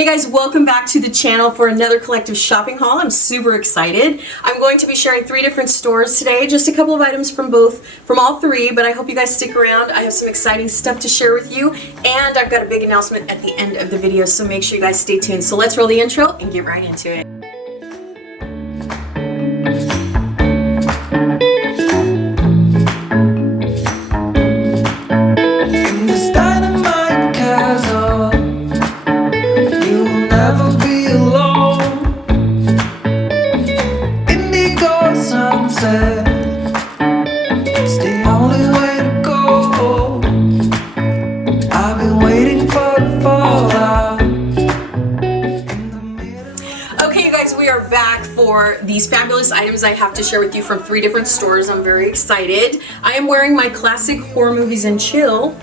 Hey guys, welcome back to the channel for another collective shopping haul. I'm super excited. I'm going to be sharing 3 different stores today, just a couple of items from all 3, but I hope you guys stick around. I have some exciting stuff to share with you, and I've got a big announcement at the end of the video, so make sure you guys stay tuned. So let's roll the intro and get right into it. These fabulous items I have to share with you from 3 different stores. I'm very excited. I am wearing my classic horror movies and chill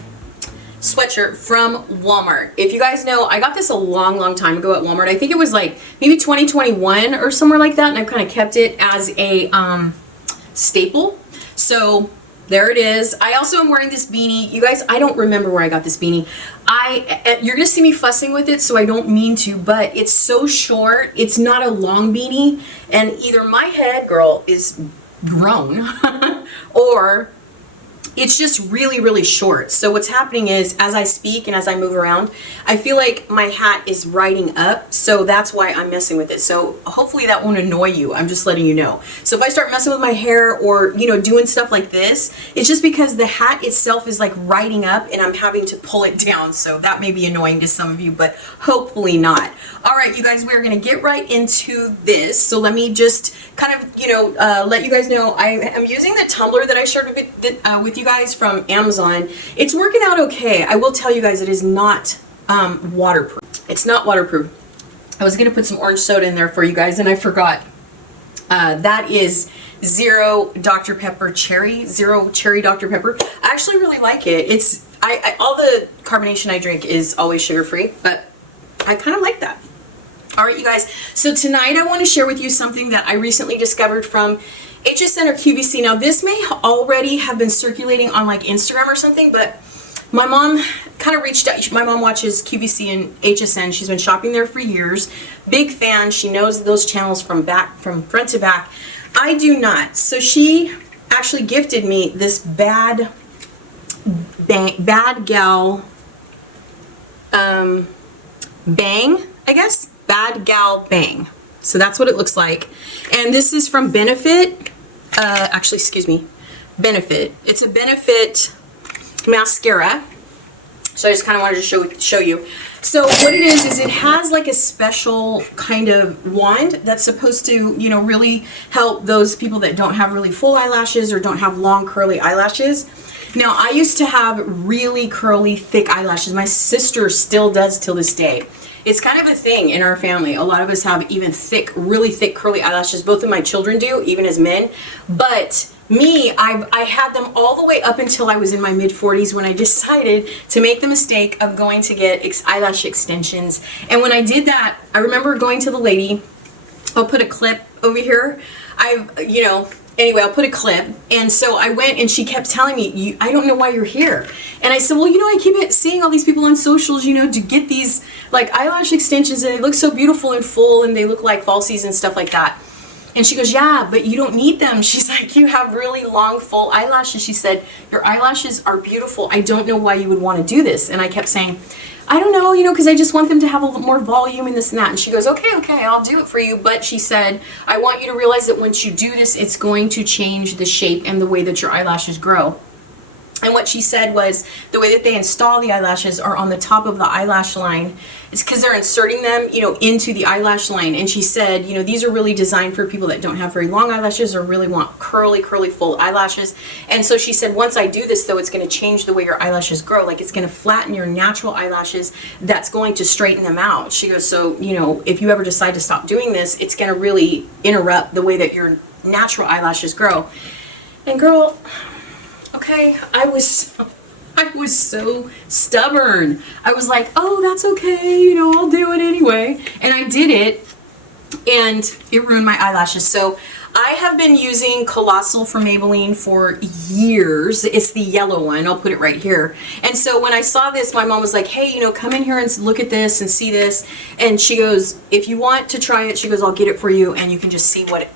sweatshirt from Walmart. If you guys know, I got this a long time ago at Walmart. I think it was like maybe 2021 or somewhere like that, and I've kind of kept it as a staple. So there it is. I also am wearing this beanie. You guys, I don't remember where I got this beanie. You're gonna see me fussing with it, so I don't mean to, but it's so short. It's not a long beanie, and either my head, girl, is grown or it's just really short. So what's happening is, as I speak and as I move around, I feel like my hat is riding up, so that's why I'm messing with it. So hopefully that won't annoy you. I'm just letting you know. So if I start messing with my hair or, you know, doing stuff like this, it's just because the hat itself is like riding up and I'm having to pull it down. So that may be annoying to some of you, but hopefully not. All right, you guys, we are gonna get right into this. So let me just kind of, you know, let you guys know I am using the tumbler that I shared with you guys from Amazon. It's working out okay. I will tell you guys, it is not waterproof. It's not waterproof. I was gonna put some orange soda in there for you guys and I forgot. That is Zero Dr. Pepper Cherry, Zero Cherry Dr. Pepper. I actually really like it. It's all the carbonation I drink is always sugar-free, but I kind of like that. All right, you guys, so tonight I want to share with you something that I recently discovered from HSN or QVC. Now, this may already have been circulating on like Instagram or something, but my mom kind of reached out. My mom watches QVC and HSN. She's been shopping there for years. Big fan. She knows those channels from front to back. I do not. So she actually gifted me this Badgal bang, I guess. Badgal bang. So that's what it looks like. And this is from Benefit. Actually, excuse me. Benefit. It's a Benefit mascara. So I just kind of wanted to show you. So what it is it has like a special kind of wand that's supposed to, you know, really help those people that don't have really full eyelashes or don't have long curly eyelashes. Now, I used to have really curly, thick eyelashes. My sister still does till this day. It's kind of a thing in our family. A lot of us have even thick, really thick curly eyelashes. Both of my children do, even as men. But me, I had them all the way up until I was in my mid-40s when I decided to make the mistake of going to get eyelash extensions. And when I did that, I remember going to the lady. I'll put a clip over here. Anyway, I'll put a clip. And so I went and she kept telling me, I don't know why you're here. And I said, well, you know, I keep seeing all these people on socials, you know, to get these like eyelash extensions and they look so beautiful and full and they look like falsies and stuff like that. And she goes, yeah, but you don't need them. She's like, you have really long, full eyelashes. She said, your eyelashes are beautiful. I don't know why you would want to do this. And I kept saying, I don't know, you know, because I just want them to have a little more volume and this and that. And she goes, okay, I'll do it for you. But she said, I want you to realize that once you do this, it's going to change the shape and the way that your eyelashes grow. And what she said was the way that they install the eyelashes are on the top of the eyelash line. It's because they're inserting them, you know, into the eyelash line. And she said, you know, these are really designed for people that don't have very long eyelashes or really want curly, full eyelashes. And so she said, once I do this, though, it's going to change the way your eyelashes grow. Like, it's going to flatten your natural eyelashes. That's going to straighten them out. She goes, so, you know, if you ever decide to stop doing this, it's going to really interrupt the way that your natural eyelashes grow. And girl, okay, I was so stubborn. I was like, oh, that's okay, you know, I'll do it anyway. And I did it, and it ruined my eyelashes. So I have been using Colossal from Maybelline for years. It's the yellow one. I'll put it right here. And so when I saw this, my mom was like, hey, you know, come in here and look at this and see this. And she goes, if you want to try it, she goes, I'll get it for you and you can just see what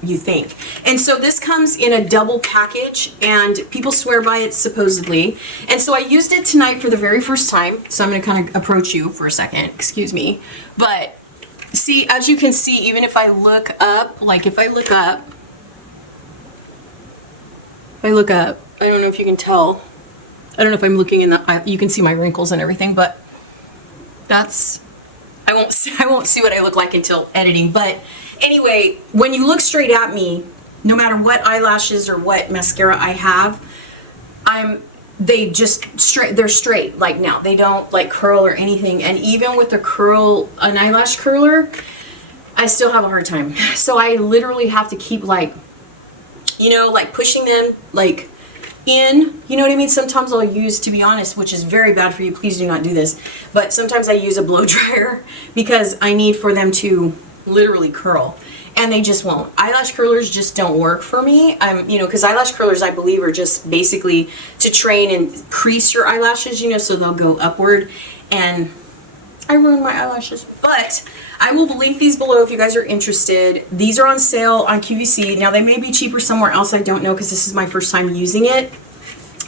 you think. And so this comes in a double package and people swear by it supposedly. And so I used it tonight for the very first time. So I'm going to kind of approach you for a second. Excuse me. But see, as you can see, even if I look up, like if I look up, I don't know if you can tell. I don't know if I'm looking in the, you can see my wrinkles and everything, but that's, I won't see what I look like until editing. But anyway, when you look straight at me, no matter what eyelashes or what mascara I have, they just straight, they're straight like now. They don't like curl or anything. And even with the curl, an eyelash curler, I still have a hard time. So I literally have to keep like, you know, like pushing them like in, you know what I mean? Sometimes I'll use, to be honest, which is very bad for you, please do not do this, but sometimes I use a blow dryer because I need for them to literally curl. And they just won't. Eyelash curlers just don't work for me. You know, because eyelash curlers, I believe, are just basically to train and crease your eyelashes, you know, so they'll go upward. And I ruined my eyelashes. But I will link these below if you guys are interested. These are on sale on QVC. Now, they may be cheaper somewhere else. I don't know because this is my first time using it.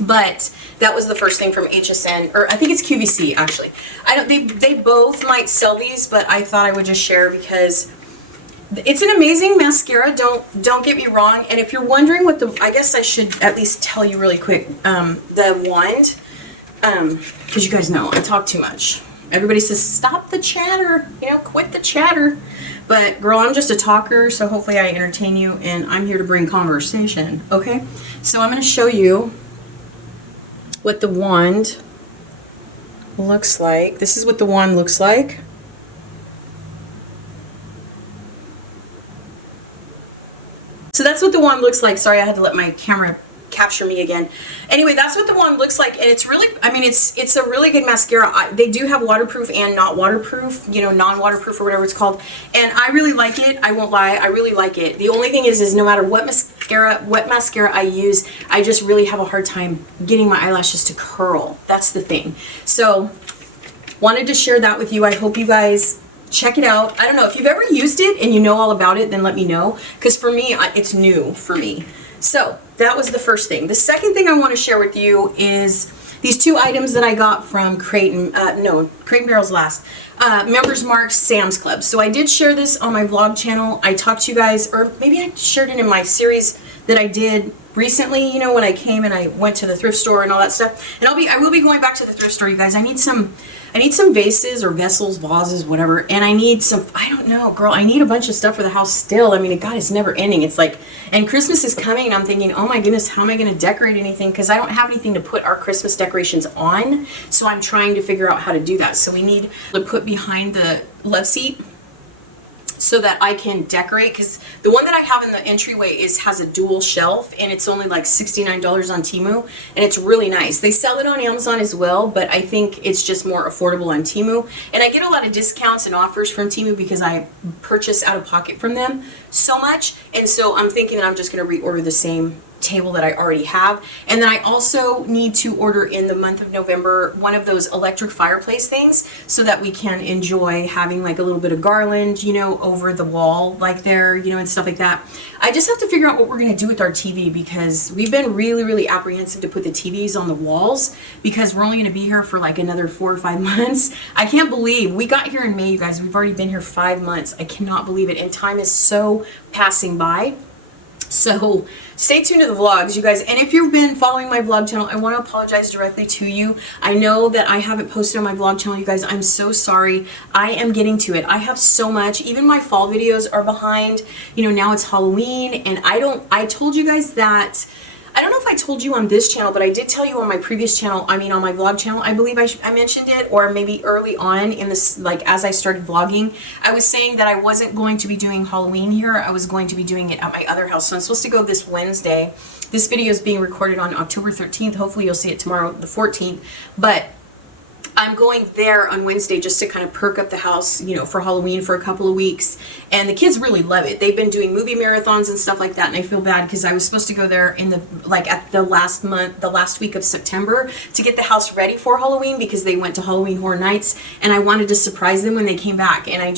But that was the first thing from HSN, or I think it's QVC, actually. I don't. They both might sell these, but I thought I would just share because it's an amazing mascara, don't get me wrong. And if you're wondering what I guess I should at least tell you really quick, the wand, because you guys know I talk too much. Everybody says, stop the chatter, you know, quit the chatter. But girl, I'm just a talker, so hopefully I entertain you, and I'm here to bring conversation, okay? So I'm going to show you what the wand looks like. This is what the wand looks like. So that's what the wand looks like. Sorry, I had to let my camera capture me again. Anyway, that's what the wand looks like, and it's really, I mean, it's a really good mascara. They do have waterproof and not waterproof, you know, non-waterproof or whatever it's called, and I really like it. I won't lie, I really like it. The only thing is no matter what mascara I use, I just really have a hard time getting my eyelashes to curl. That's the thing. So, wanted to share that with you. I hope you guys check it out. I don't know if you've ever used it and you know all about it, then let me know, because for me it's new for me. So that was the first thing. The second thing I want to share with you is these two items that I got from Crate Barrel's last Members Mark Sam's Club. So I did share this on my vlog channel. I talked to you guys, or maybe I shared it in my series that I did recently, you know, when I came and I went to the thrift store and all that stuff. And I will be going back to the thrift store, you guys. I need some vases or vessels, vases, whatever. And I need some, I don't know, girl, I need a bunch of stuff for the house still. I mean, God, it's never ending. It's like, and Christmas is coming and I'm thinking, oh my goodness, how am I going to decorate anything? Because I don't have anything to put our Christmas decorations on. So I'm trying to figure out how to do that. So we need to put behind the love seat so that I can decorate, because the one that I have in the entryway has a dual shelf, and it's only like $69 on Temu, and it's really nice. They sell it on Amazon as well, but I think it's just more affordable on Temu, and I get a lot of discounts and offers from Temu because I purchase out of pocket from them so much, and so I'm thinking that I'm just going to reorder the same table that I already have. And then I also need to order in the month of November one of those electric fireplace things so that we can enjoy having like a little bit of garland, you know, over the wall like there, you know, and stuff like that. I just have to figure out what we're going to do with our TV, because we've been really apprehensive to put the TVs on the walls because we're only going to be here for like another 4 or 5 months. I can't believe we got here in May, you guys. We've already been here 5 months. I cannot believe it, and time is so passing by. So stay tuned to the vlogs, you guys. And if you've been following my vlog channel, I want to apologize directly to you. I know that I haven't posted on my vlog channel, you guys. I'm so sorry. I am getting to it. I have so much. Even my fall videos are behind. You know, now it's Halloween, and I told you guys that, I don't know if I told you on this channel, but I did tell you on my previous channel, I mean on my vlog channel, I believe I mentioned it, or maybe early on in this, like as I started vlogging, I was saying that I wasn't going to be doing Halloween here. I was going to be doing it at my other house. So I'm supposed to go this Wednesday. This video is being recorded on October 13th. Hopefully you'll see it tomorrow, the 14th. But I'm going there on Wednesday just to kind of perk up the house, you know, for Halloween for a couple of weeks. And the kids really love it. They've been doing movie marathons and stuff like that. And I feel bad because I was supposed to go there in the, like at the last week of September to get the house ready for Halloween because they went to Halloween Horror Nights and I wanted to surprise them when they came back. And I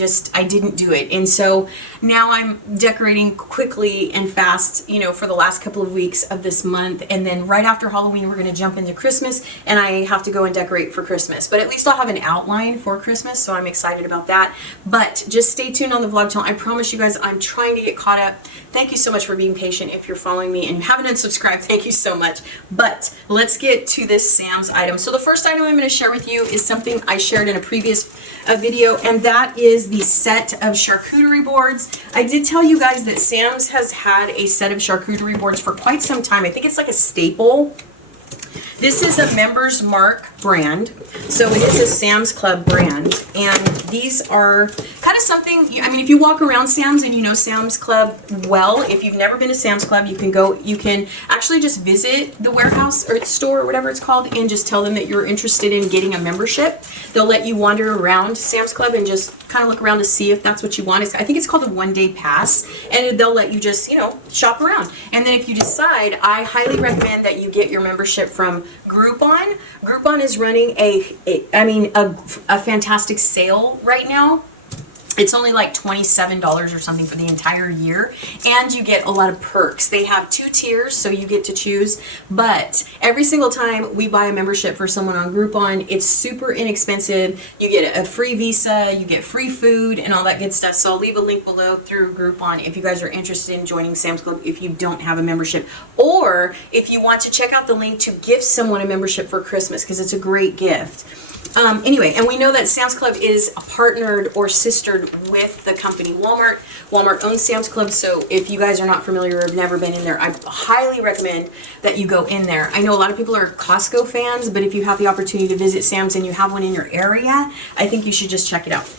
didn't do it. And so now I'm decorating quickly and fast, you know, for the last couple of weeks of this month. And then right after Halloween, we're going to jump into Christmas and I have to go and decorate for Christmas. But at least I'll have an outline for Christmas, so I'm excited about that. But just stay tuned on the vlog channel. I promise you guys, I'm trying to get caught up. Thank you so much for being patient. If you're following me and you haven't unsubscribed, thank you so much. But let's get to this Sam's item. So the first item I'm going to share with you is something I shared in a previous video, and that is the set of charcuterie boards. I did tell you guys that Sam's has had a set of charcuterie boards for quite some time. I think it's like a staple. This is a Members Mark brand, so it is a Sam's Club brand, and these are kind of something, I mean, if you walk around Sam's and you know Sam's Club well, if you've never been to Sam's Club, you can actually just visit the warehouse or store or whatever it's called and just tell them that you're interested in getting a membership. They'll let you wander around Sam's Club and just kind of look around to see if that's what you want. I think it's called a one-day pass, and they'll let you just, you know, shop around. And then if you decide, I highly recommend that you get your membership from Groupon. Groupon is running a fantastic sale right now. It's only like $27 or something for the entire year, and you get a lot of perks. They have 2 tiers, so you get to choose, but every single time we buy a membership for someone on Groupon, it's super inexpensive. You get a free visa, you get free food, and all that good stuff. So I'll leave a link below through Groupon if you guys are interested in joining Sam's Club if you don't have a membership, or if you want to check out the link to gift someone a membership for Christmas, because it's a great gift. Anyway, and we know that Sam's Club is partnered or sistered with the company Walmart. Walmart owns Sam's Club, so if you guys are not familiar or have never been in there, I highly recommend that you go in there. I know a lot of people are Costco fans, but if you have the opportunity to visit Sam's and you have one in your area, I think you should just check it out.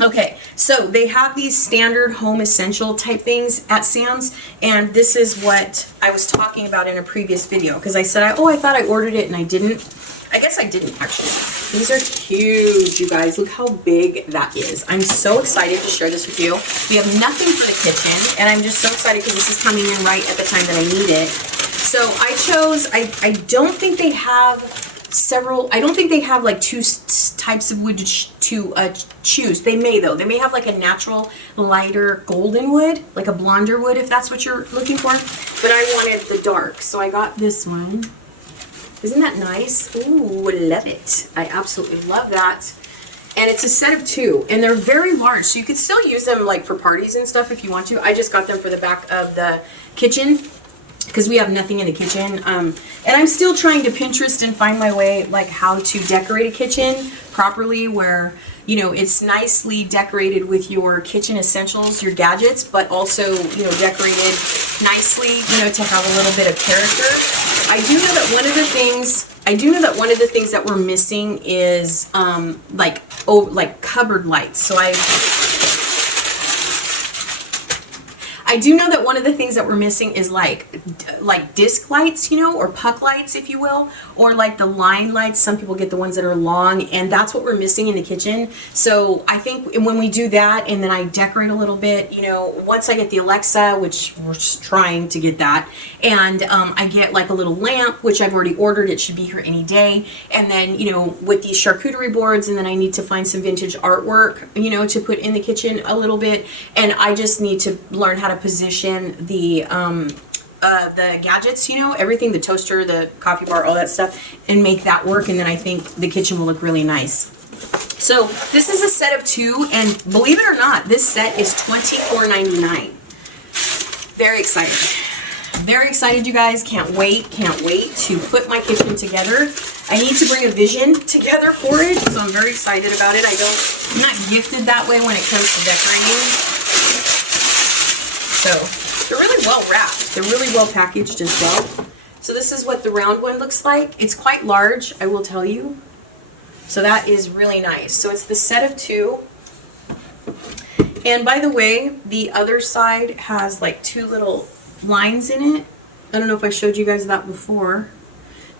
Okay, so they have these standard home essential type things at Sam's, and this is what I was talking about in a previous video, because I said, I thought I ordered it and I didn't. I guess I didn't actually. These are huge, you guys. Look how big that is. I'm so excited to share this with you. We have nothing for the kitchen, and I'm just so excited because this is coming in right at the time that I need it. So I chose, I don't think they have I don't think they have like 2 types of wood to choose. They may though. They may have like a natural lighter golden wood, like a blonder wood if that's what you're looking for. But I wanted the dark, so I got this one. Isn't that nice? Ooh, love it. I absolutely love that. And it's a set of 2, and they're very large, so you could still use them like for parties and stuff if you want to. I just got them for the back of the kitchen because we have nothing in the kitchen. And I'm still trying to Pinterest and find my way, like how to decorate a kitchen properly where, you know, it's nicely decorated with your kitchen essentials, your gadgets, but also, you know, decorated nicely, you know, to have a little bit of character. I do know that one of the things that we're missing is like cupboard lights. So I do know that one of the things that we're missing is like disc lights, you know, or puck lights, if you will, or like the line lights. Some people get the ones that are long, and that's what we're missing in the kitchen. So I think when we do that, and then I decorate a little bit, you know, once I get the Alexa, which we're just trying to get that, and I get like a little lamp, which I've already ordered. It should be here any day. And then, you know, with these charcuterie boards, and then I need to find some vintage artwork, you know, to put in the kitchen a little bit. And I just need to learn how to position the gadgets, you know, everything, the toaster, the coffee bar, all that stuff, and make that work. And then I think the kitchen will look really nice. So this is a set of 2, and believe it or not, this set is $24.99. Very excited. Very excited, you guys. Can't wait to put my kitchen together. I need to bring a vision together for it, so I'm very excited about it. I'm not gifted that way when it comes to decorating. So they're really well wrapped. They're really well packaged as well. So this is what the round one looks like. It's quite large, I will tell you. So that is really nice. So it's the set of 2. And by the way, the other side has like 2 little lines in it. I don't know if I showed you guys that before.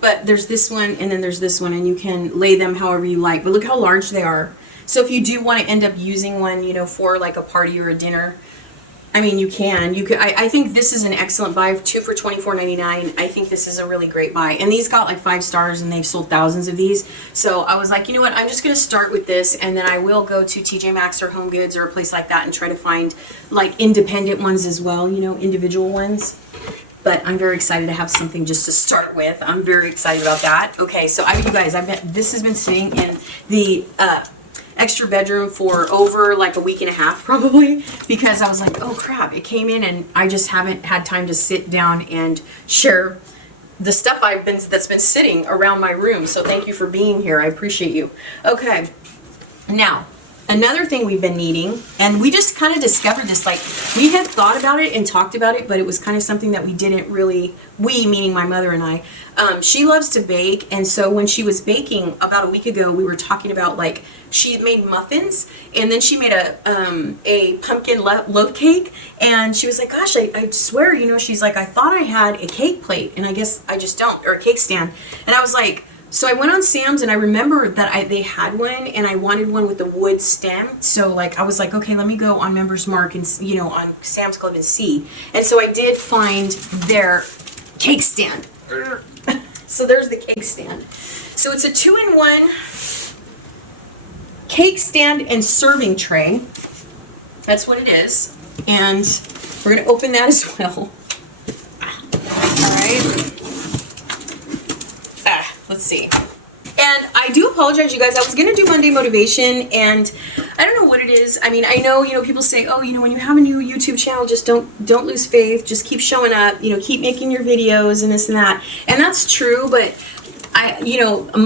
But there's this one, and then there's this one, and you can lay them however you like. But look how large they are. So if you do want to end up using one, you know, for like a party or a dinner, I mean, you can. You could. I think this is an excellent buy. 2 for $24.99. I think this is a really great buy. And these got like 5 stars, and they've sold thousands of these. So I was like, you know what? I'm just going to start with this, and then I will go to TJ Maxx or Home Goods or a place like that and try to find like independent ones as well, you know, individual ones. But I'm very excited to have something just to start with. I'm very excited about that. Okay, so you guys, this has been sitting in the extra bedroom for over like a week and a half probably, because I was like, oh crap, it came in and I just haven't had time to sit down and share the stuff that's been sitting around my room. So thank you for being here. I appreciate you. Okay, now another thing we've been needing, and we just kind of discovered this, like we had thought about it and talked about it, but it was kind of something that we didn't really, meaning my mother and I, she loves to bake. And so when she was baking about a week ago, we were talking about like, she made muffins, and then she made a pumpkin loaf cake. And she was like, gosh, I swear, you know, she's like, I thought I had a cake plate, and I guess I just don't, or a cake stand. And I was like, so I went on Sam's, and I remembered that they had one, and I wanted one with the wood stem. So like I was like, okay, let me go on Members Mark and, you know, on Sam's Club and see. And so I did find their cake stand. So there's the cake stand. So it's a 2-in-1 cake stand and serving tray. That's what it is. And we're going to open that as well. All right. Let's see. And I do apologize, you guys. I was going to do Monday motivation, and I don't know what it is. I mean, I know, you know, people say, oh, you know, when you have a new YouTube channel, just don't lose faith. Just keep showing up, you know, keep making your videos and this and that. And that's true, but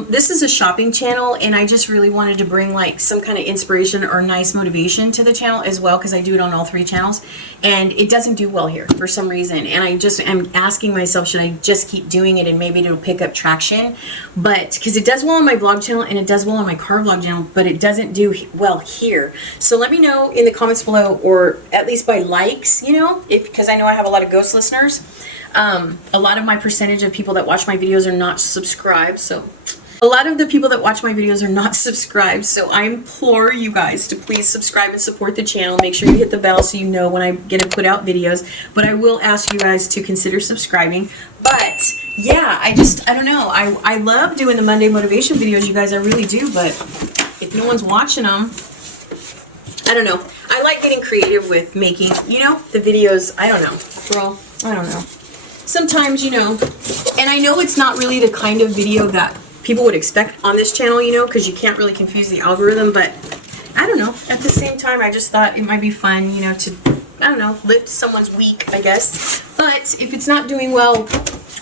this is a shopping channel, and I just really wanted to bring like some kind of inspiration or nice motivation to the channel as well, because I do it on all 3 channels, and it doesn't do well here for some reason. And I just am asking myself, should I just keep doing it and maybe it'll pick up traction? But because it does well on my vlog channel and it does well on my car vlog channel, but it doesn't do well here. So let me know in the comments below, or at least by likes, you know, because I know I have a lot of ghost listeners. A lot of my percentage of people that watch my videos are not subscribed, so a lot of the people that watch my videos are not subscribed, so I implore you guys to please subscribe and support the channel. Make sure you hit the bell so you know when I'm gonna put out videos, but I will ask you guys to consider subscribing. But yeah, I don't know, I love doing the Monday motivation videos, you guys, I really do, but if no one's watching them, I don't know. I like getting creative with making, you know, the videos. I don't know, girl, I don't know. Sometimes, you know, and I know it's not really the kind of video that people would expect on this channel, you know, because you can't really confuse the algorithm, but I don't know. At the same time, I just thought it might be fun, you know, to, I don't know, lift someone's week, I guess. But if it's not doing well,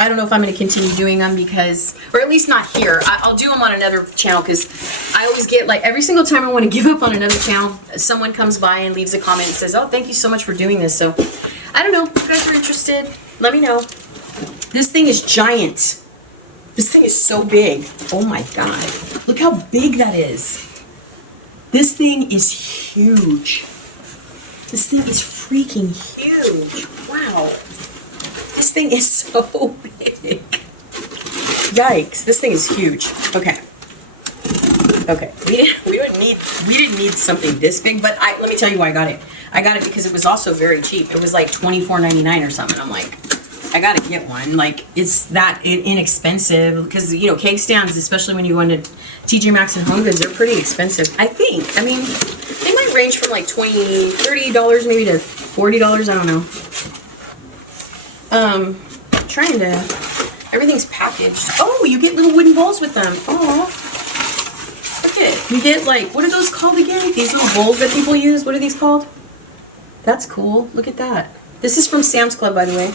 I don't know if I'm going to continue doing them, because, or at least not here. I'll do them on another channel, because I always get, like, every single time I want to give up on another channel, someone comes by and leaves a comment and says, oh, thank you so much for doing this. So, I don't know. If you guys are interested, let me know. This thing is giant. This thing is so big. Oh my God. Look how big that is. This thing is huge. This thing is freaking huge. Wow. This thing is so big. Yikes. This thing is huge. Okay. Okay. We didn't need something this big, but let me tell you why I got it. I got it because it was also very cheap. It was like $24.99 or something. I'm like, I gotta get one. Like, it's that inexpensive, because, you know, cake stands, especially when you go into TJ Maxx and Home Goods, they're pretty expensive, I think. I mean, they might range from like $20, $30 maybe to $40. I don't know. Trying to, everything's packaged. Oh, you get little wooden bowls with them. Oh, look at it. You get, like, what are those called again? These little bowls that people use. What are these called? That's cool. Look at that. This is from Sam's Club, by the way.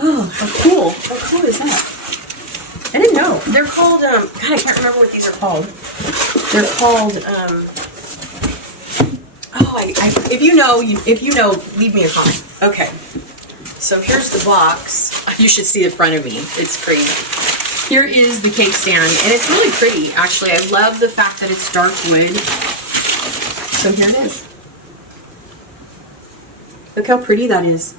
Oh, how cool. How cool is that? I didn't know. They're called, God, I can't remember what these are called. They're called, if you know, leave me a comment. Okay. So here's the box. You should see the front of me. It's crazy. Here is the cake stand, and it's really pretty, actually. I love the fact that it's dark wood. So here it is. Look how pretty that is.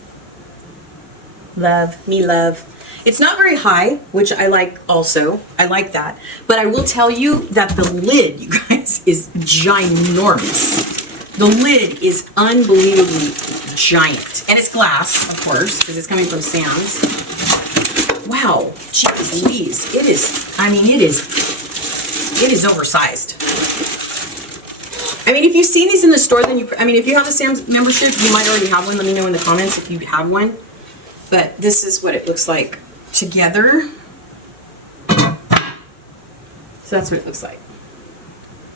Love, me love. It's not very high, which I like also. I like that. But I will tell you that the lid, you guys, is ginormous. The lid is unbelievably giant. And it's glass, of course, because it's coming from Sam's. Wow, jeez Louise. It is, I mean, it is oversized. I mean, if you've seen these in the store, then I mean, if you have a Sam's membership, you might already have one. Let me know in the comments if you have one. But this is what it looks like together. So that's what it looks like.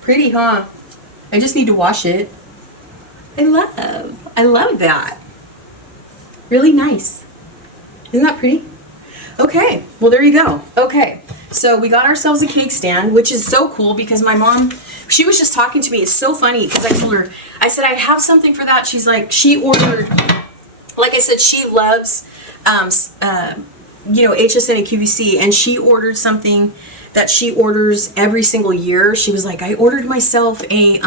Pretty, huh? I just need to wash it. I love that. Really nice. Isn't that pretty? Okay, well there you go. Okay, so we got ourselves a cake stand, which is so cool because my mom, she was just talking to me. It's so funny because I told her, I said, I have something for that. She's like, she ordered, like I said, she loves, you know, HSN and QVC, and she ordered something that she orders every single year. She was like, I ordered myself a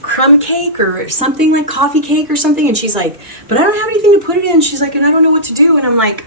crumb cake or something, like coffee cake or something, and she's like, but I don't have anything to put it in. She's like, and I don't know what to do. And I'm like,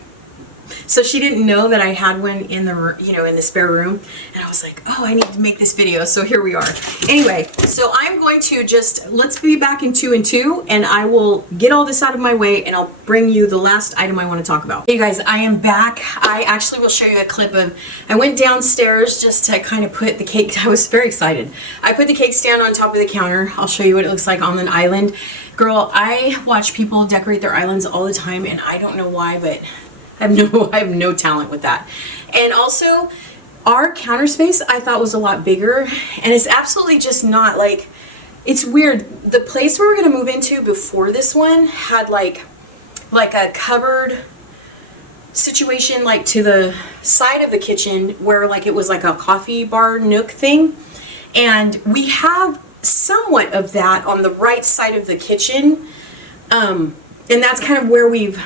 so she didn't know that I had one in the, you know, in the spare room. And I was like, oh, I need to make this video. So here we are. Anyway, so I'm going to just, let's be back in 2 and 2, and I will get all this out of my way and I'll bring you the last item I want to talk about. Hey guys, I am back. I actually will show you a clip of, I went downstairs just to kind of put the cake, I was very excited. I put the cake stand on top of the counter. I'll show you what it looks like on an island. Girl, I watch people decorate their islands all the time, and I don't know why, but I have no talent with that. And also, our counter space I thought was a lot bigger, and it's absolutely just not. Like, it's weird. The place we were gonna move into before this one had like a cupboard situation, like to the side of the kitchen where like it was like a coffee bar nook thing, and we have somewhat of that on the right side of the kitchen, and that's kind of where we've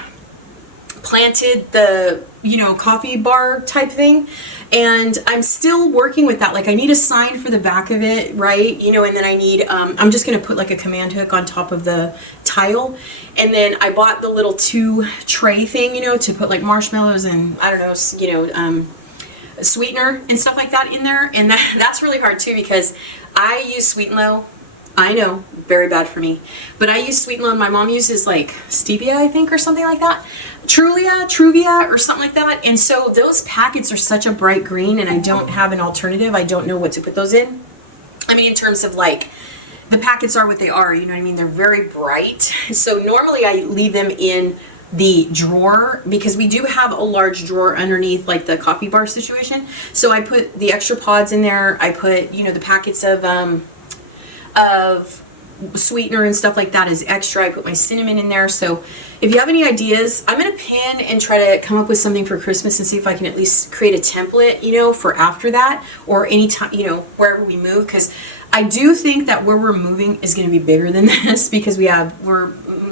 planted the, you know, coffee bar type thing. And I'm still working with that. Like, I need a sign for the back of it, right? You know, and then I need, I'm just going to put like a command hook on top of the tile. And then I bought the little 2 tray thing, you know, to put like marshmallows and I don't know, you know, sweetener and stuff like that in there. And that's really hard too, because I use Sweet and Low. I know, very bad for me. But I use Sweet and Low, and my mom uses like stevia, I think, or something like that. Truvia, or something like that. And so those packets are such a bright green, and I don't have an alternative. I don't know what to put those in. I mean, in terms of like, the packets are what they are, you know what I mean? They're very bright. So normally I leave them in the drawer, because we do have a large drawer underneath like the coffee bar situation. So I put the extra pods in there. I put, you know, the packets of sweetener and stuff like that is extra. I put my cinnamon in there. So if you have any ideas, I'm going to pin and try to come up with something for Christmas and see if I can at least create a template, you know, for after that, or anytime, you know, wherever we move. Because I do think that where we're moving is going to be bigger than this, because we're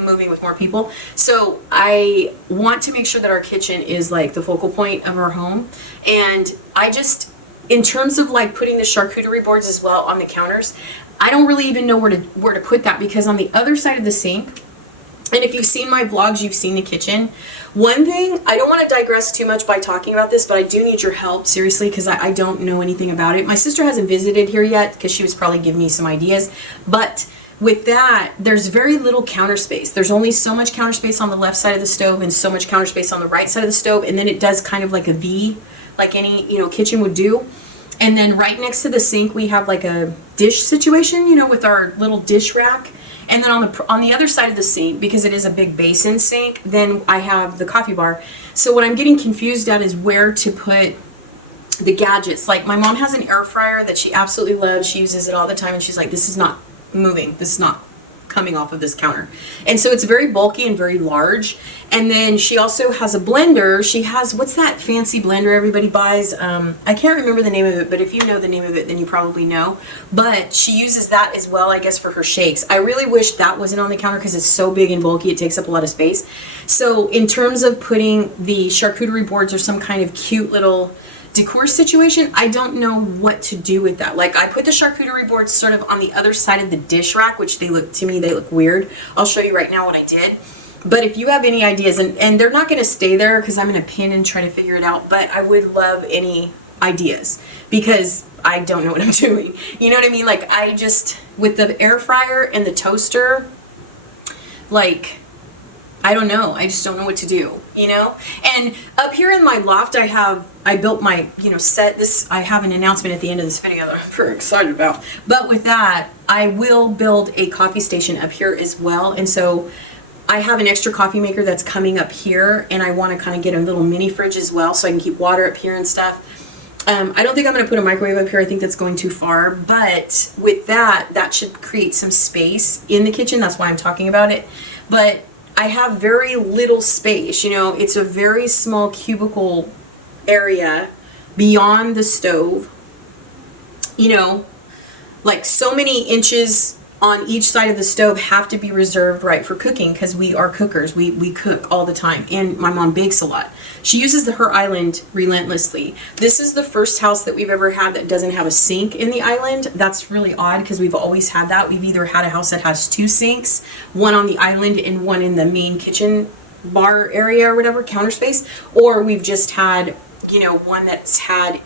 moving with more people. So I want to make sure that our kitchen is like the focal point of our home. And I just, in terms of like putting the charcuterie boards as well on the counters, I don't really even know where to put that, because on the other side of the sink, and if you've seen my vlogs, you've seen the kitchen. One thing, I don't want to digress too much by talking about this, but I do need your help, seriously, because I don't know anything about it. My sister hasn't visited here yet, because she was probably giving me some ideas. But with that, there's very little counter space. There's only so much counter space on the left side of the stove and so much counter space on the right side of the stove. And then it does kind of like a V, like any, you know, kitchen would do. And then right next to the sink, we have like a dish situation, you know, with our little dish rack. And then on the other side of the sink, because it is a big basin sink, then I have the coffee bar. So what I'm getting confused at is where to put the gadgets. Like, my mom has an air fryer that she absolutely loves. She uses it all the time, and she's like, this is not moving. This is not coming off of this counter. And so it's very bulky and very large. And then she also has a blender. She has, what's that fancy blender everybody buys? I can't remember the name of it, but if you know the name of it, then you probably know. But she uses that as well, I guess, for her shakes. I really wish that wasn't on the counter, because it's so big and bulky, it takes up a lot of space. So in terms of putting the charcuterie boards or some kind of cute little decor situation, I don't know what to do with that. Like, I put the charcuterie boards sort of on the other side of the dish rack, which they look, to me, they look weird. I'll show you right now what I did. But if you have any ideas, and they're not going to stay there because I'm going to pin and try to figure it out, but I would love any ideas because I don't know what I'm doing. You know what I mean? Like, I just, with the air fryer and the toaster, like, I don't know. I just don't know what to do, you know? And up here in my loft, I built my, you know, set. I have an announcement at the end of this video that I'm very excited about. But with that, I will build a coffee station up here as well. And so I have an extra coffee maker that's coming up here, and I want to kind of get a little mini fridge as well so I can keep water up here and stuff. I don't think I'm going to put a microwave up here. I think that's going too far. But with that, that should create some space in the kitchen. That's why I'm talking about it. But I have very little space. You know, it's a very small cubicle area beyond the stove. You know, like so many inches on each side of the stove have to be reserved, right, for cooking, because we are cookers. We cook all the time, and my mom bakes a lot. She uses her island relentlessly. This is the first house that we've ever had that doesn't have a sink in the island. That's really odd because we've always had that. We've either had a house that has 2 sinks, one on the island and one in the main kitchen bar area or whatever, counter space, or we've just had, you know, one that's had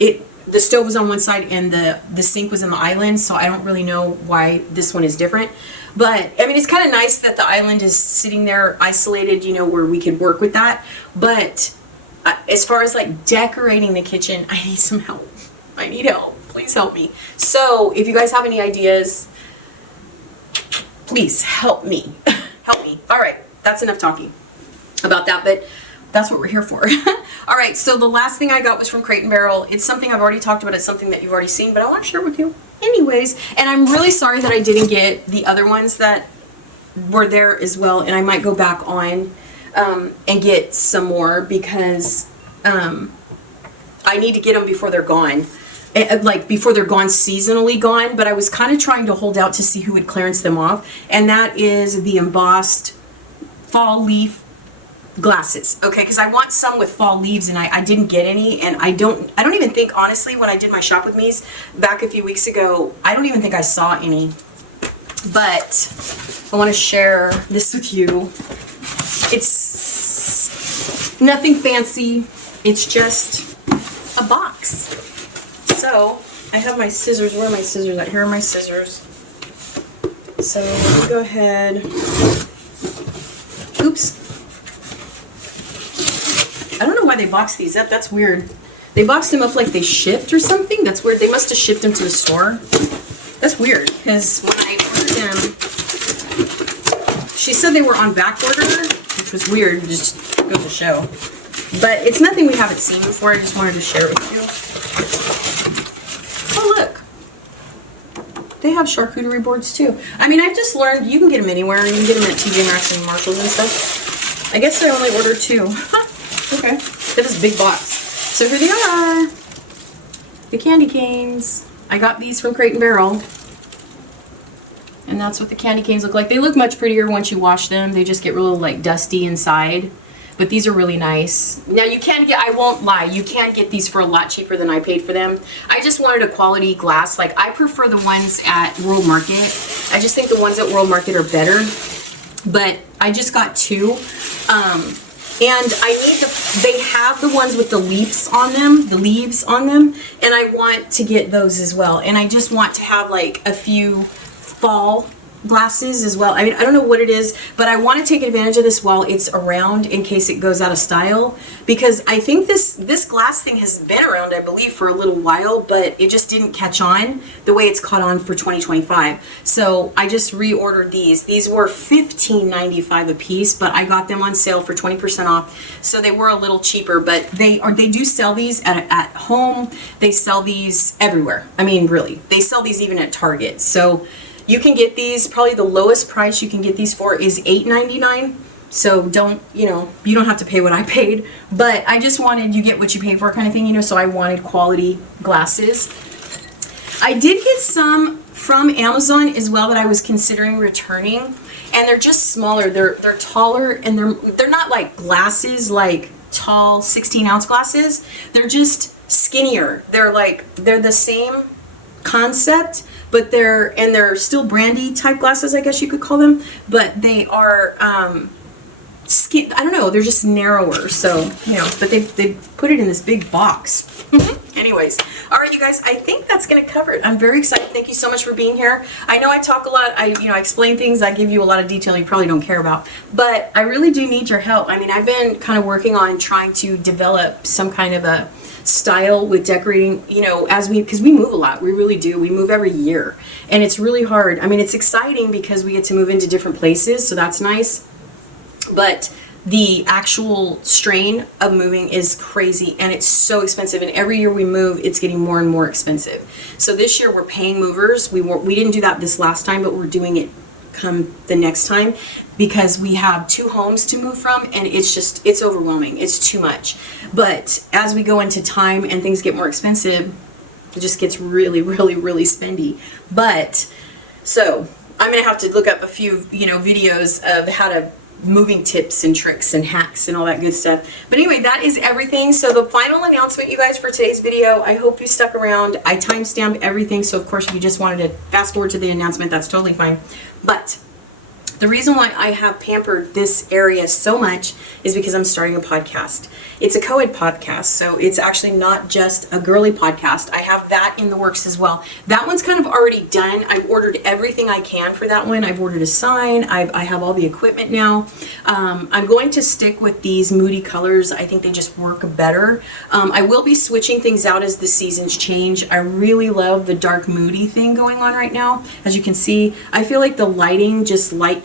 it. The stove was on one side and the sink was in the island, so I don't really know why this one is different. But, I mean, it's kind of nice that the island is sitting there isolated, you know, where we could work with that. But as far as, like, decorating the kitchen, I need some help. I need help. Please help me. So, if you guys have any ideas, please help me. Help me. All right, that's enough talking about that, but that's what we're here for. All right, so the last thing I got was from Crate & Barrel. It's something I've already talked about. It's something that you've already seen, but I want to share with you anyways. And I'm really sorry that I didn't get the other ones that were there as well. And I might go back on and get some more because I need to get them before they're gone. Like before they're gone, seasonally gone. But I was kind of trying to hold out to see who would clearance them off. And that is the embossed fall leaf glasses. Okay, because I want some with fall leaves, and I didn't get any, and I don't even think, honestly, when I did my shop with me's back a few weeks ago, I don't even think I saw any. But I want to share this with you. It's nothing fancy. It's just a box. So I have my scissors. Where are my scissors at? Here are my scissors. So let me go ahead. Oops. I don't know why they boxed these up. That's weird. They boxed them up like they shipped or something. That's weird. They must have shipped them to the store. That's weird, because when I ordered them, she said they were on back order, which was weird. Just goes to show. But it's nothing we haven't seen before. I just wanted to share with you. Oh, look. They have charcuterie boards too. I mean, I've just learned you can get them anywhere. You can get them at TJ Maxx and Marshalls and stuff. I guess I only ordered 2. Okay, that is a big box. So here they are, the candy canes. I got these from Crate & Barrel, and that's what the candy canes look like. They look much prettier once you wash them. They just get real like dusty inside, but these are really nice. Now you can get, I won't lie, you can get these for a lot cheaper than I paid for them. I just wanted a quality glass. Like, I prefer the ones at World Market. I just think the ones at World Market are better, but I just got 2. And I need they have the ones with the leaves on them, and I want to get those as well. And I just want to have like a few fall glasses as well. I mean, I don't know what it is, but I want to take advantage of this while it's around in case it goes out of style, because I think this glass thing has been around, I believe, for a little while, but it just didn't catch on the way it's caught on for 2025. So I just reordered these. These were $15.95 a piece, but I got them on sale for 20% off. So they were a little cheaper, but they do sell these at home. They sell these everywhere. I mean, really, they sell these even at Target. So you can get these, probably the lowest price you can get these for is $8.99. So don't, you don't have to pay what I paid, but I just wanted, you get what you pay for kind of thing, so I wanted quality glasses. I did get some from Amazon as well that I was considering returning, and they're just smaller. They're taller, and they're not like glasses, like tall 16-ounce glasses. They're just skinnier. They're the same concept, but they're still brandy type glasses, I guess you could call them, but they are skin, I don't know, they're just narrower. So, you know, but they put it in this big box. Anyways, all right, you guys, I think that's going to cover it. I'm very excited. Thank you so much for being here. I know I talk a lot. I explain things. I give you a lot of detail you probably don't care about, but I really do need your help. I mean, I've been kind of working on trying to develop some kind of a style with decorating, you know, because we move a lot. We really do. We move every year, and it's really hard. I mean, it's exciting because we get to move into different places, so that's nice. But the actual strain of moving is crazy, and it's so expensive, and every year we move it's getting more and more expensive. So this year we're paying movers. We didn't do that this last time, but we're doing it come the next time because we have 2 homes to move from, and it's overwhelming. It's too much. But as we go into time and things get more expensive, it just gets really, really, really spendy. But so I'm gonna have to look up a few, you know, videos of how to moving tips and tricks and hacks and all that good stuff. But anyway, that is everything. So the final announcement, you guys, for today's video, I hope you stuck around. I timestamped everything, so of course if you just wanted to fast forward to the announcement, that's totally fine. But the reason why I have pampered this area so much is because I'm starting a podcast. It's a co-ed podcast, so it's actually not just a girly podcast. I have that in the works as well. That one's kind of already done. I've ordered everything I can for that one. I've ordered a sign. I have all the equipment now. I'm going to stick with these moody colors. I think they just work better. I will be switching things out as the seasons change. I really love the dark moody thing going on right now. As you can see, I feel like the lighting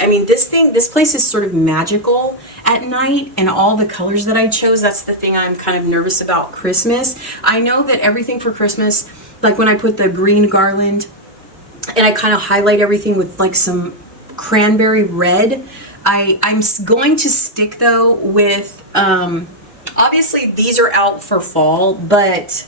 I mean, this place is sort of magical at night, and all the colors that I chose, that's the thing I'm kind of nervous about Christmas. I know that everything for Christmas, like when I put the green garland and I kind of highlight everything with like some cranberry red, I'm going to stick though with, obviously these are out for fall, but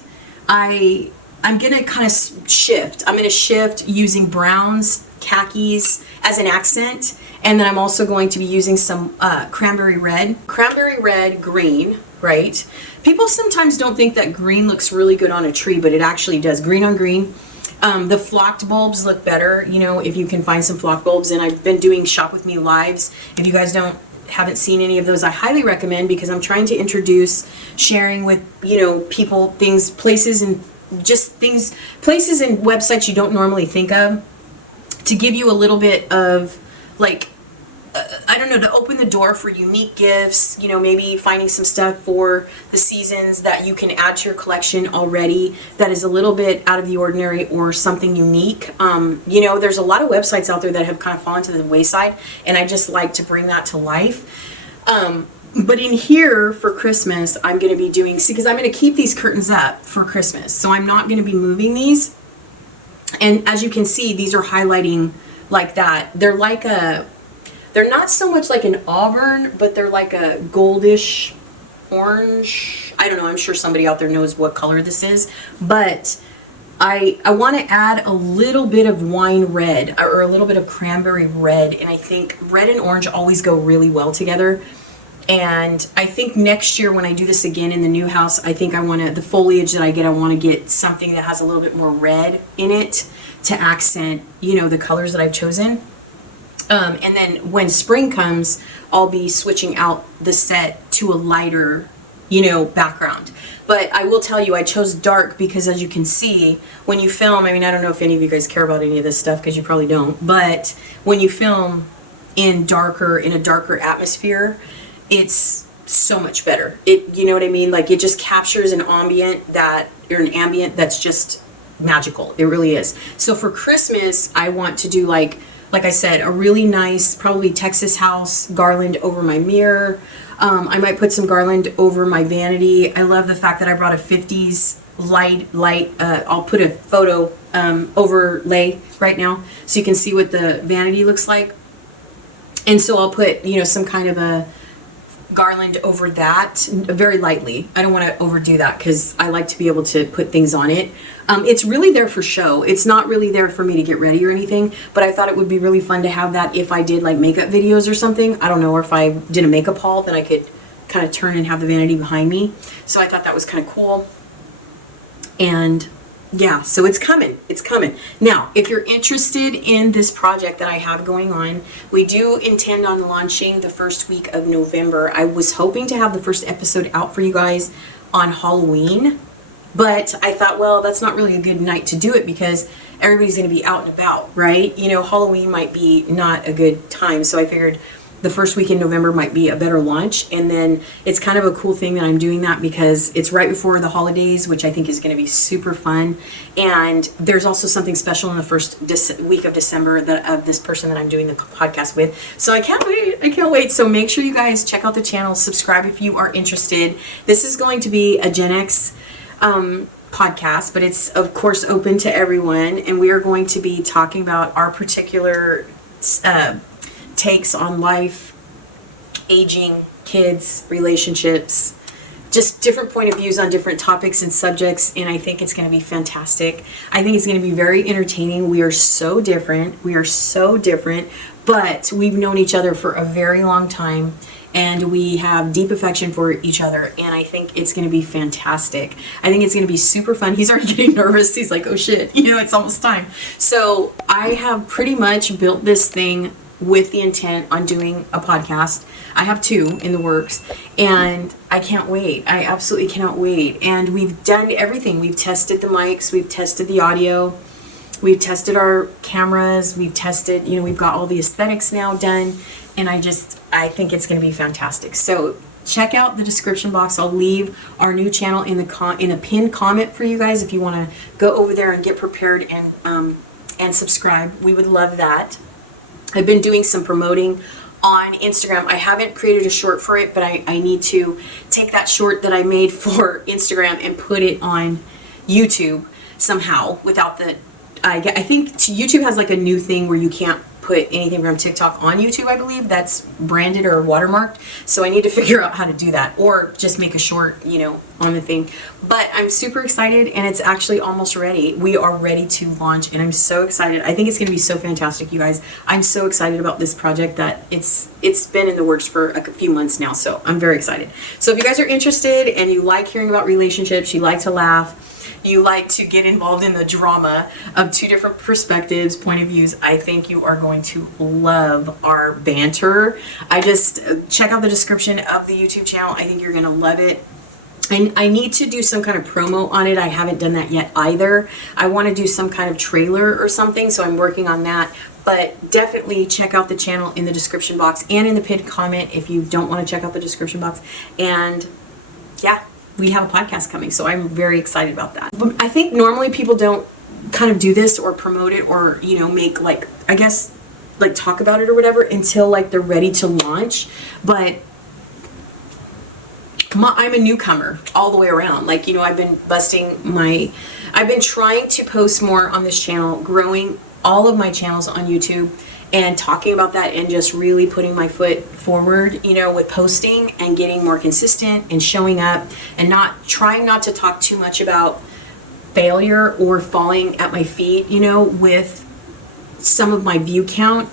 I'm going to kind of shift. I'm going to shift using browns, khakis as an accent, and then I'm also going to be using some cranberry red, green, right? People sometimes don't think that green looks really good on a tree, but it actually does. Green on green. The flocked bulbs look better, you know, if you can find some flocked bulbs. And I've been doing Shop With Me lives. If you guys haven't seen any of those, I highly recommend, because I'm trying to introduce sharing with, you know, people, things, places, and just things, places and websites you don't normally think of, to give you a little bit of like, I don't know, to open the door for unique gifts, you know, maybe finding some stuff for the seasons that you can add to your collection already that is a little bit out of the ordinary or something unique. You know, there's a lot of websites out there that have kind of fallen to the wayside, and I just like to bring that to life. But in here for Christmas, I'm going to be doing, see, because I'm going to keep these curtains up for Christmas, so I'm not going to be moving these. And as you can see, these are highlighting like that. They're like they're not so much like an auburn, but they're like a goldish orange. I don't know, I'm sure somebody out there knows what color this is, but I want to add a little bit of wine red or a little bit of cranberry red, and I think red and orange always go really well together. And I think next year when I do this again in the new house, I think the foliage that I get, I want to get something that has a little bit more red in it to accent, you know, the colors that I've chosen. And then when spring comes, I'll be switching out the set to a lighter, you know, background. But I will tell you, I chose dark because, as you can see, when you film, I mean, I don't know if any of you guys care about any of this stuff because you probably don't, but when you film in a darker atmosphere, it's so much better. You know what I mean? Like, it just captures an ambient that's just magical. It really is. So for Christmas, I want to do like I said, a really nice, probably Texas house garland over my mirror. I might put some garland over my vanity. I love the fact that I brought a 50s light. I'll put a photo overlay right now so you can see what the vanity looks like. And so I'll put, you know, some kind of a garland over that very lightly. I don't want to overdo that because I like to be able to put things on it. It's really there for show. It's not really there for me to get ready or anything, but I thought it would be really fun to have that if I did like makeup videos or something. I don't know, or if I did a makeup haul, then I could kind of turn and have the vanity behind me. So I thought that was kind of cool. And yeah, so it's coming. It's coming. Now, if you're interested in this project that I have going on, we do intend on launching the first week of November. I was hoping to have the first episode out for you guys on Halloween, but I thought, well, that's not really a good night to do it because everybody's going to be out and about, right? You know, Halloween might be not a good time, so I figured the first week in November might be a better launch. And then it's kind of a cool thing that I'm doing that because it's right before the holidays, which I think is going to be super fun. And there's also something special in the first week of December that of this person that I'm doing the podcast with. So I can't wait. I can't wait. So make sure you guys check out the channel, subscribe if you are interested. This is going to be a Gen X podcast, but it's of course open to everyone. And we are going to be talking about our particular takes on life, aging, kids, relationships, just different point of views on different topics and subjects, and I think it's going to be fantastic. I think it's going to be very entertaining. We are so different. We are so different, but we've known each other for a very long time, and we have deep affection for each other, and I think it's going to be fantastic. I think it's going to be super fun. He's already getting nervous. He's like, oh shit, you know, it's almost time. So I have pretty much built this thing with the intent on doing a podcast. I have 2 in the works, and I can't wait. I absolutely cannot wait. And we've done everything. We've tested the mics, we've tested the audio, we've tested our cameras, we've tested, you know, we've got all the aesthetics now done, and I think it's going to be fantastic. So check out the description box. I'll leave our new channel in a pinned comment for you guys if you want to go over there and get prepared and subscribe. We would love that. I've been doing some promoting on Instagram. I haven't created a short for it, but I need to take that short that I made for Instagram and put it on YouTube somehow without the, I think YouTube has like a new thing where you can't put anything from TikTok on YouTube, I believe. That's branded or watermarked. So I need to figure out how to do that or just make a short, you know, on the thing. But I'm super excited and it's actually almost ready. We are ready to launch and I'm so excited. I think it's going to be so fantastic, you guys. I'm so excited about this project that it's been in the works for a few months now. So I'm very excited. So if you guys are interested and you like hearing about relationships, you like to laugh, you like to get involved in the drama of 2 different perspectives, point of views, I think you are going to love our banter. I just check out the description of the YouTube channel. I think you're going to love it. And I need to do some kind of promo on it. I haven't done that yet either. I want to do some kind of trailer or something, so I'm working on that. But definitely check out the channel in the description box and in the pinned comment if you don't want to check out the description box. And yeah, we have a podcast coming, so I'm very excited about that. But I think normally people don't kind of do this or promote it or, you know, make like, I guess, like talk about it or whatever until like they're ready to launch. But I'm a newcomer all the way around. Like, you know, I've been trying to post more on this channel, growing all of my channels on YouTube and talking about that and just really putting my foot forward, you know, with posting and getting more consistent and showing up and trying not to talk too much about failure or falling at my feet, you know, with some of my view count.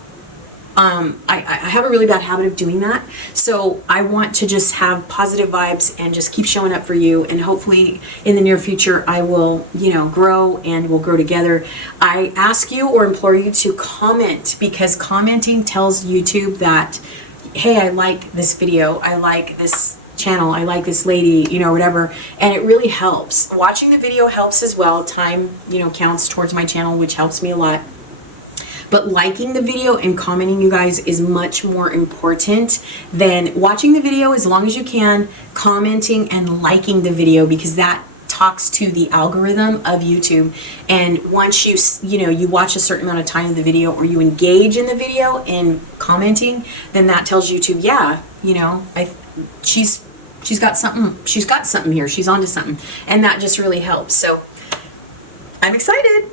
I have a really bad habit of doing that. So I want to just have positive vibes and just keep showing up for you. And hopefully in the near future, I will, you know, grow and we'll grow together. I ask you or implore you to comment because commenting tells YouTube that, hey, I like this video. I like this channel. I like this lady, you know, whatever. And it really helps. Watching the video helps as well. Time, you know, counts towards my channel, which helps me a lot. But liking the video and commenting, you guys, is much more important than watching the video as long as you can, commenting and liking the video because that talks to the algorithm of YouTube. And once you watch a certain amount of time of the video or you engage in the video and commenting, then that tells YouTube, yeah, you know, she's got something here. She's onto something. And that just really helps. So I'm excited.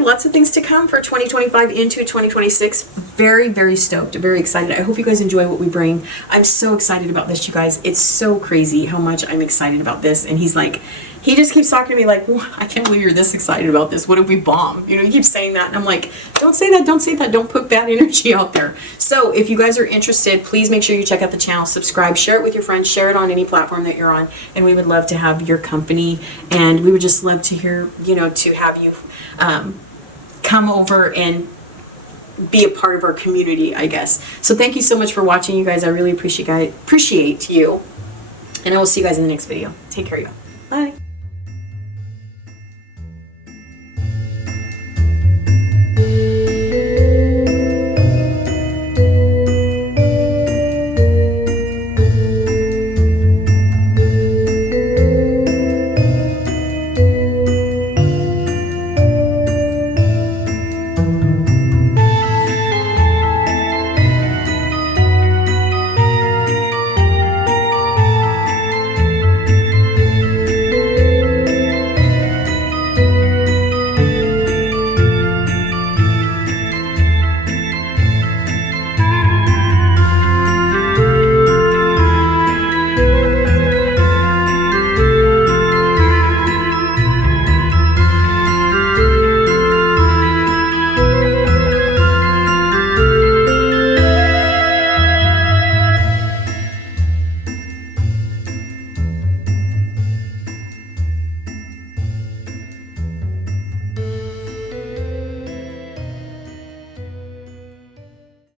Lots of things to come for 2025 into 2026. Very, very stoked. Very excited. I hope you guys enjoy what we bring. I'm so excited about this, you guys. It's so crazy how much I'm excited about this. And he's like, he just keeps talking to me like, I can't believe you're this excited about this. What if we bomb? You know, he keeps saying that. And I'm like, don't say that. Don't say that. Don't put bad energy out there. So if you guys are interested, please make sure you check out the channel, subscribe, share it with your friends, share it on any platform that you're on. And we would love to have your company. And we would just love to hear, you know, to have you come over and be a part of our community, I guess. So thank you so much for watching, you guys. I really appreciate you. And I will see you guys in the next video. Take care, y'all. Bye.